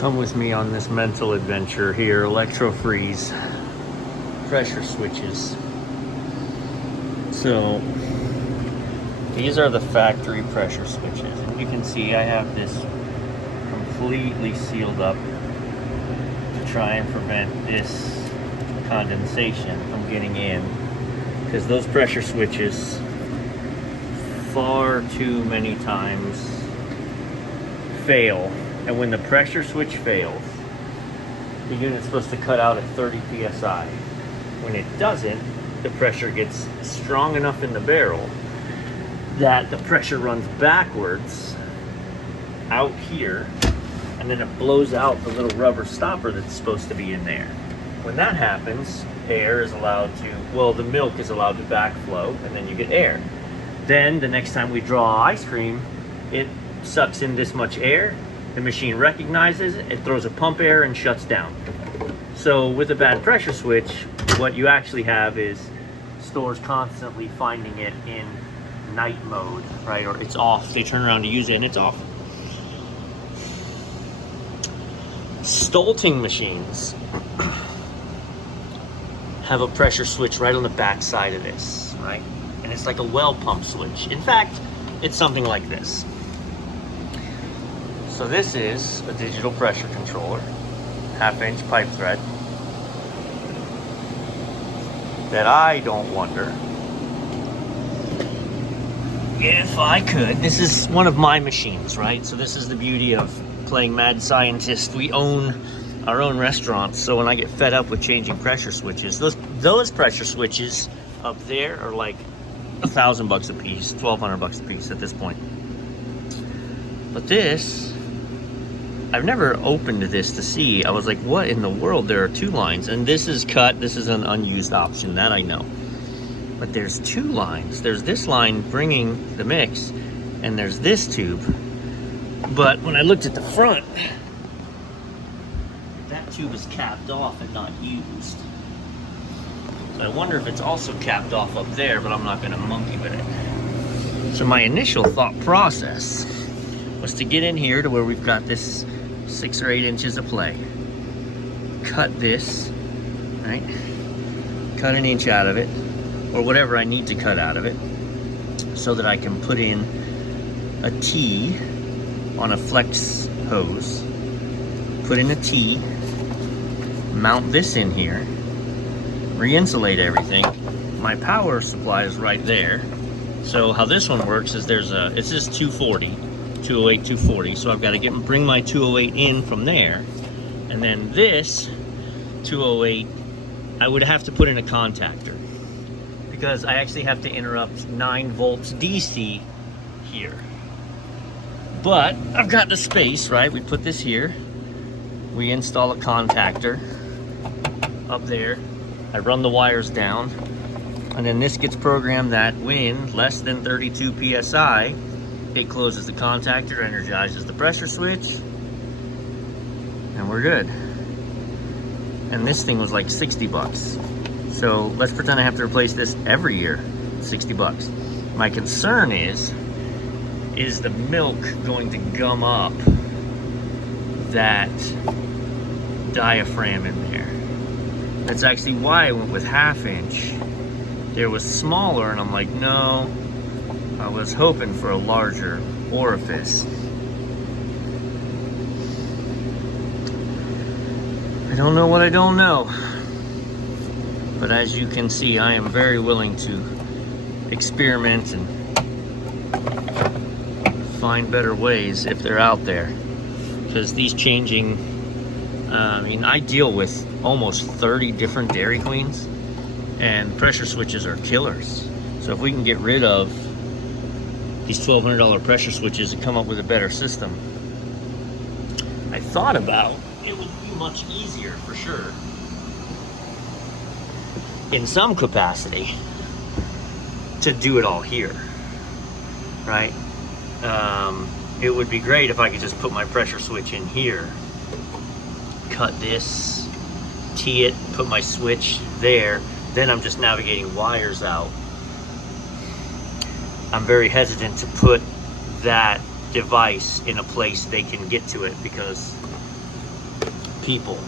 Come with me on this mental adventure here. Electro freeze pressure switches. So these are the factory pressure switches, and you can see I have this completely sealed up to try and prevent this condensation from getting in, because those pressure switches far too many times fail. And when the pressure switch fails, the unit's supposed to cut out at 30 psi. When it doesn't, the pressure gets strong enough in the barrel that the pressure runs backwards out here, and then it blows out the little rubber stopper that's supposed to be in there. When that happens, air is allowed to, well, the milk is allowed to backflow, and then you get air. Then the next time we draw ice cream, it sucks in this much air. The machine recognizes it, it throws a pump air and shuts down. So with a bad pressure switch, what you actually have is stores constantly finding it in night mode, right? Or it's off. They turn around to use it and it's off. Stolting machines have a pressure switch right on the back side of this, right? And it's like a well pump switch. In fact, it's something like this. So this is a digital pressure controller, 1/2-inch pipe thread, that I don't wonder if I could. This is one of my machines, right? So this is the beauty of playing mad scientist. We own our own restaurants, so when I get fed up with changing pressure switches, those pressure switches up there are like $1,000 a piece, $1,200 a piece at this point. But this, I've never opened this to see. I was like, what in the world? There are two lines, and this is cut. This is an unused option, that I know. But there's two lines. There's this line bringing the mix, and there's this tube. But when I looked at the front, that tube is capped off and not used. So I wonder if it's also capped off up there, but I'm not gonna monkey with it. So my initial thought process was to get in here to where we've got this 6 or 8 inches of play. Cut this, right? Cut an inch out of it, or whatever I need to cut out of it, so that I can put in a T on a flex hose, put in a T, mount this in here, re-insulate everything. My power supply is right there. So how this one works is it's just 240. 208, 240, so I've got to bring my 208 in from there, and then this 208 I would have to put in a contactor, because I actually have to interrupt 9 volts DC here. But I've got the space, right? We put this here, we install a contactor up there, I run the wires down, and then this gets programmed that when less than 32 psi, it closes the contactor, energizes the pressure switch, and we're good. And this thing was like $60. So let's pretend I have to replace this every year, $60. My concern is the milk going to gum up that diaphragm in there? That's actually why I went with 1/2-inch. There was smaller, and I'm like, no, I was hoping for a larger orifice. I don't know what I don't know. But as you can see, I am very willing to experiment and find better ways if they're out there. Because these changing, I deal with almost 30 different Dairy Queens, and pressure switches are killers. So if we can get rid of these $1,200 pressure switches and come up with a better system, I thought about it would be much easier for sure, in some capacity, to do it all here, right? It would be great if I could just put my pressure switch in here, cut this, tee it, put my switch there, then I'm just navigating wires out. I'm very hesitant to put that device in a place they can get to it, because people.